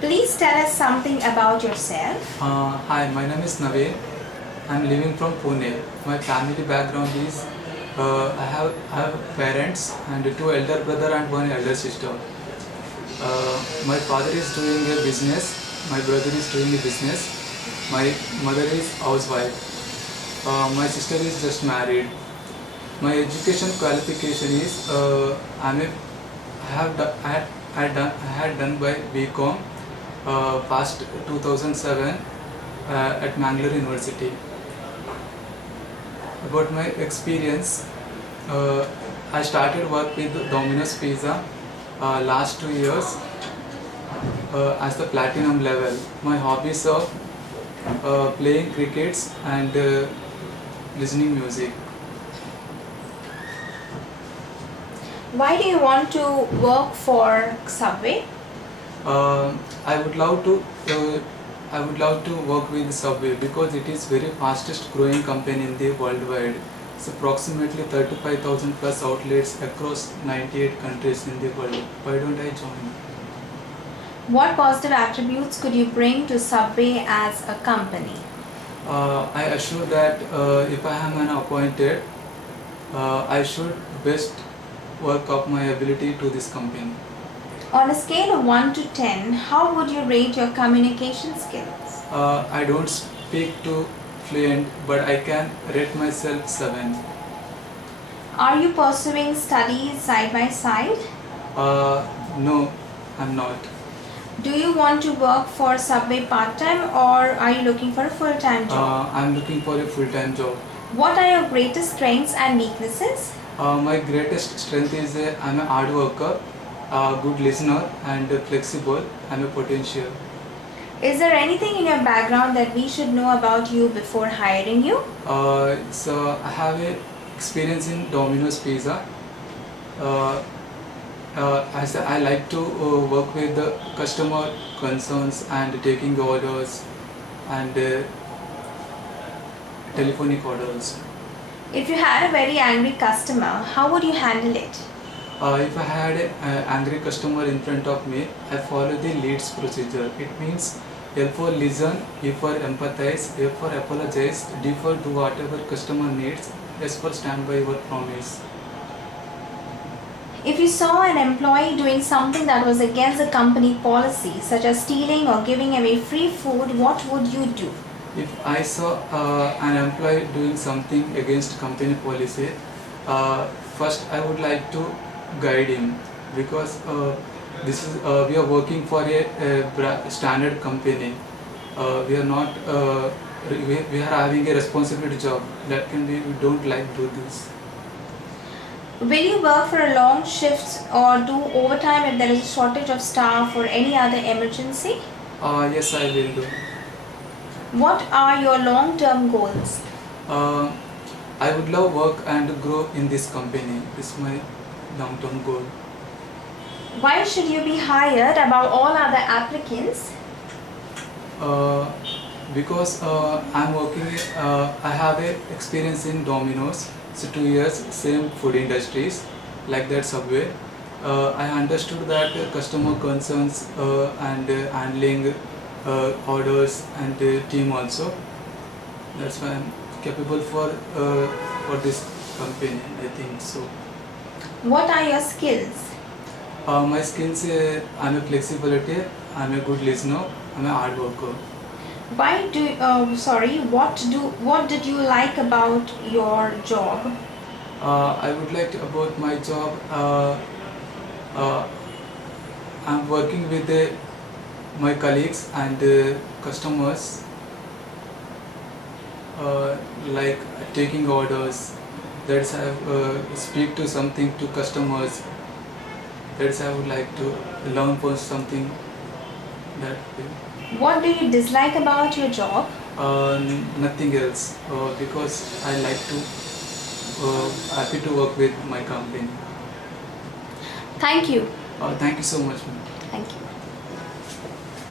Please tell us something about yourself. Hi, my name is Naveen. I'm living from Pune. My family background is I have parents and two elder brother and one elder sister. My father is doing a business. My brother is doing a business. My mother is housewife. My sister is just married. My education qualification is I have done, I had done by BCom past 2007 at Mangalore University. About my experience, I started work with Domino's Pizza last 2 years as the platinum level. My hobbies are playing crickets and listening music. Why do you want to work for Subway? Uh, I would love to work with Subway because it is very fastest growing company in the worldwide. It's approximately 35,000 plus outlets across 98 countries in the world. Why don't I join? What positive attributes could you bring to Subway as a company? I assure that if I am an appointed, I should best work up my ability to this company. On a scale of 1 to 10, how would you rate your communication skills? I don't speak too fluent, but I can rate myself 7. Are you pursuing studies side by side? No, I'm not. Do you want to work for Subway part-time or are you looking for a full-time job? I'm looking for a full-time job. What are your greatest strengths and weaknesses? My greatest strength is I'm a hard worker, a good listener, and flexible. I'm a potential. Is there anything in your background that we should know about you before hiring you? So I have a experience in Domino's Pizza. Uh, as I like to work with the customer concerns and taking orders and telephonic orders. If you had a very angry customer, how would you handle it? If I had an angry customer in front of me, I follow the leads procedure. It means L for listen, E for empathize, A for apologize, D for do whatever customer needs, S for stand by your promise. If you saw an employee doing something that was against the company policy, such as stealing or giving away free food, what would you do? If I saw an employee doing something against company policy, first I would like to guide him because this is we are working for a standard company. We are not we are having a responsibility job that can be we don't like do this. Will you work for a long shift or do overtime if there is a shortage of staff or any other emergency? Yes, I will do. What are your long-term goals? Uh, I would love work and grow in this company. This is my long-term goal. Why should you be hired above all other applicants? Uh, because I'm working, I have a experience in Domino's, so 2 years, same food industries, like that Subway. I understood that customer concerns and handling orders and team also. That's why I'm capable for this company. I think so. What are your skills? My skills, I'm a flexibility, I'm a good listener, I'm a hard worker. What did you like about your job? I would like to, about my job. Uh, I'm working with my colleagues and customers, like taking orders. That's I speak to something to customers. That's I would like to learn for something that. What do you dislike about your job? Nothing else because I like to happy to work with my company. Thank you. Thank you so much, ma'am. Thank you.